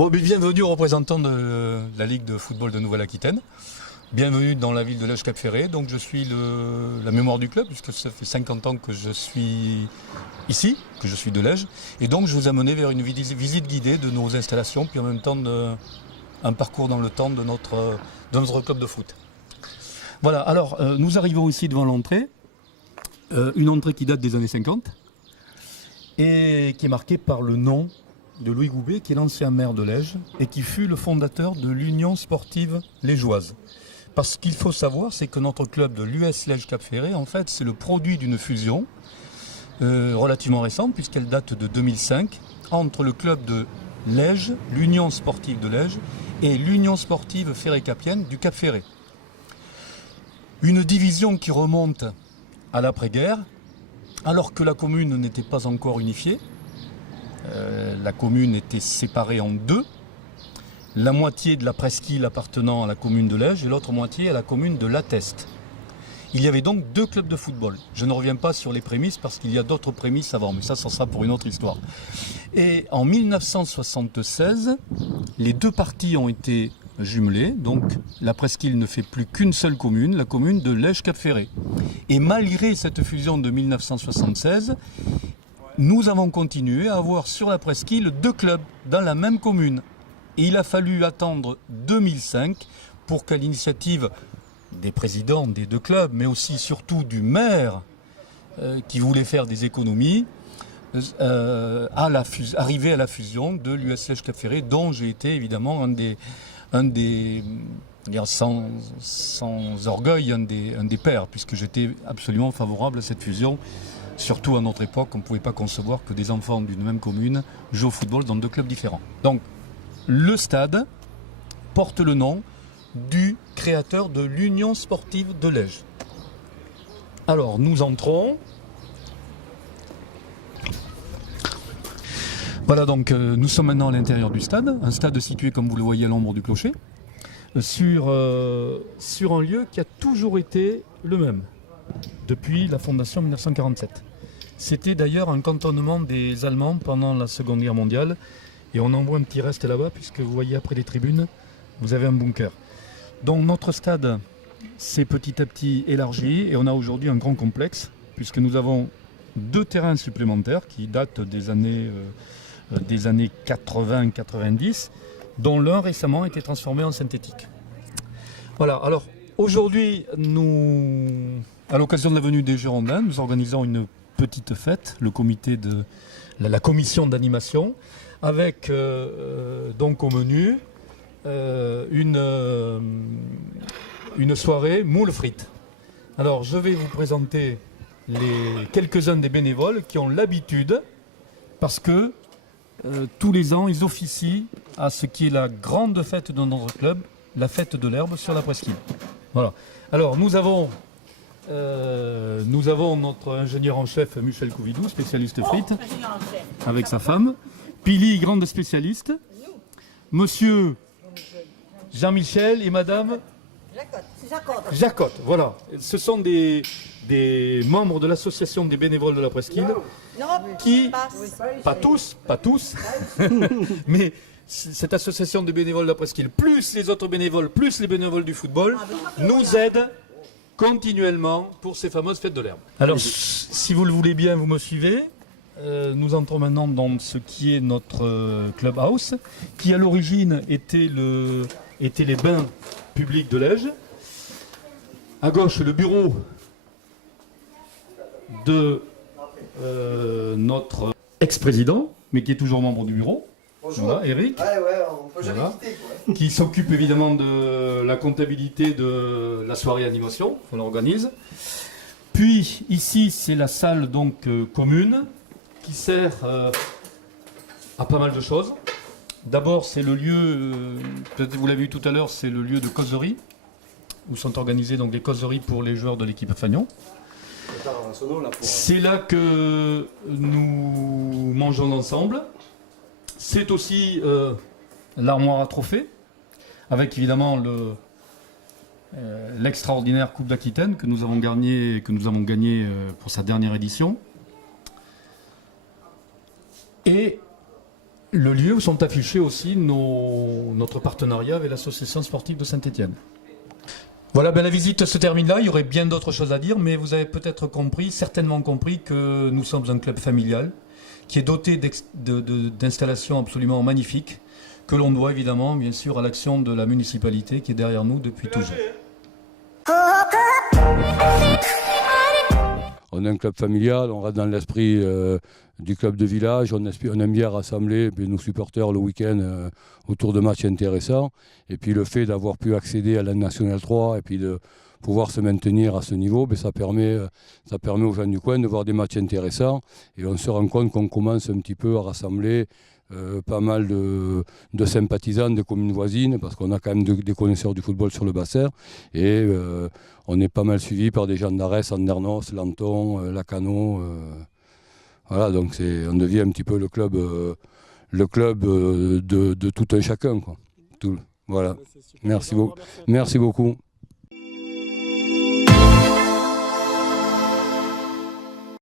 Bon, bienvenue aux représentants de la Ligue de football de Nouvelle-Aquitaine. Bienvenue dans la ville de Lège-Cap-Ferré. Donc je suis la mémoire du club, puisque ça fait 50 ans que je suis ici, que je suis de Lège. Et donc je vous amener vers une visite guidée de nos installations, puis en même temps un parcours dans le temps de notre club de foot. Voilà, alors nous arrivons ici devant l'entrée. Une entrée qui date des années 50 et qui est marquée par le nom de Louis Goubet, qui est l'ancien maire de Lège et qui fut le fondateur de l'Union sportive légeoise. Parce qu'il faut savoir, c'est que notre club de l'US Lège-Cap-Ferré, en fait, c'est le produit d'une fusion relativement récente, puisqu'elle date de 2005, entre le club de Lège, l'Union sportive de Lège, et l'Union sportive ferré-capienne du Cap-Ferré. Une division qui remonte à l'après-guerre, alors que la commune n'était pas encore unifiée. La commune était séparée en deux, la moitié de la presqu'île appartenant à la commune de Lège et l'autre moitié à la commune de Lateste. Il y avait donc deux clubs de football. Je ne reviens pas sur les prémices parce qu'il y a d'autres prémices avant, mais ça sera pour une autre histoire. Et en 1976, les deux parties ont été jumelées, donc la presqu'île ne fait plus qu'une seule commune, la commune de Lège-Cap-Ferré. Et malgré cette fusion de 1976, nous avons continué à avoir sur la presqu'île deux clubs dans la même commune. Et il a fallu attendre 2005 pour qu'à l'initiative des présidents des deux clubs, mais aussi surtout du maire qui voulait faire des économies, arriver à la fusion de l'US Lège-Cap-Ferré, dont j'ai été évidemment sans orgueil, un des pères, puisque j'étais absolument favorable à cette fusion. Surtout à notre époque, on ne pouvait pas concevoir que des enfants d'une même commune jouent au football dans deux clubs différents. Donc, le stade porte le nom du créateur de l'Union sportive de Lège. Alors, nous entrons. Voilà, donc nous sommes maintenant à l'intérieur du stade. Un stade situé, comme vous le voyez, à l'ombre du clocher, sur un lieu qui a toujours été le même, depuis la fondation en 1947. C'était d'ailleurs un cantonnement des Allemands pendant la Seconde Guerre mondiale. Et on en voit un petit reste là-bas, puisque vous voyez après les tribunes, vous avez un bunker. Donc notre stade s'est petit à petit élargi et on a aujourd'hui un grand complexe, puisque nous avons deux terrains supplémentaires qui datent des années 80-90, dont l'un récemment a été transformé en synthétique. Voilà, alors aujourd'hui, à l'occasion de la venue des Girondins, nous organisons une petite fête, le comité de la commission d'animation, avec donc au menu une soirée moule frites. Alors je vais vous présenter quelques-uns des bénévoles qui ont l'habitude, parce que tous les ans ils officient à ce qui est la grande fête de notre club, la fête de l'herbe sur la presqu'île. Voilà. Alors nous avons notre ingénieur en chef Michel Couvidou, spécialiste frites, avec sa femme. Pili, grande spécialiste. Monsieur Jean-Michel et madame Jacotte. Voilà. Ce sont des membres de l'association des bénévoles de la presqu'île qui, pas tous, mais cette association de bénévoles de la presqu'île, plus les autres bénévoles, plus les bénévoles du football, nous aident continuellement pour ces fameuses fêtes de l'herbe. Alors, si vous le voulez bien, vous me suivez. Nous entrons maintenant dans ce qui est notre clubhouse, qui à l'origine était les bains publics de Lège. À gauche, le bureau de notre ex-président, mais qui est toujours membre du bureau. Bonjour. Voilà, Eric. On peut jamais quitter, quoi. Qui s'occupe évidemment de la comptabilité de la soirée animation qu'on organise. Puis ici, c'est la salle donc commune, qui sert à pas mal de choses. D'abord, c'est le lieu, peut-être vous l'avez vu tout à l'heure, c'est le lieu de causerie, où sont organisées donc des causeries pour les joueurs de l'équipe Fagnon. C'est là que nous mangeons ensemble. C'est aussi l'armoire à trophées, avec évidemment l'extraordinaire Coupe d'Aquitaine que nous avons gagné pour sa dernière édition. Et le lieu où sont affichés aussi notre partenariat avec l'association sportive de Saint-Étienne. Voilà, la visite se termine là. Il y aurait bien d'autres choses à dire, mais vous avez peut-être certainement compris que nous sommes un club familial qui est doté d'installations absolument magnifiques, que l'on doit évidemment, bien sûr, à l'action de la municipalité qui est derrière nous depuis toujours. On est un club familial, on reste dans l'esprit du club de village, on aime bien rassembler nos supporters le week-end autour de matchs intéressants. Et puis le fait d'avoir pu accéder à la Nationale 3 et puis de pouvoir se maintenir à ce niveau, ça permet aux gens du coin de voir des matchs intéressants. Et on se rend compte qu'on commence un petit peu à rassembler pas mal de sympathisants des communes voisines, parce qu'on a quand même des connaisseurs du football sur le bassin. Et on est pas mal suivi par des gens d'Arès, Andernos, Lanton, Lacano. Voilà, donc on devient un petit peu le club de tout un chacun, quoi. Voilà. Merci beaucoup.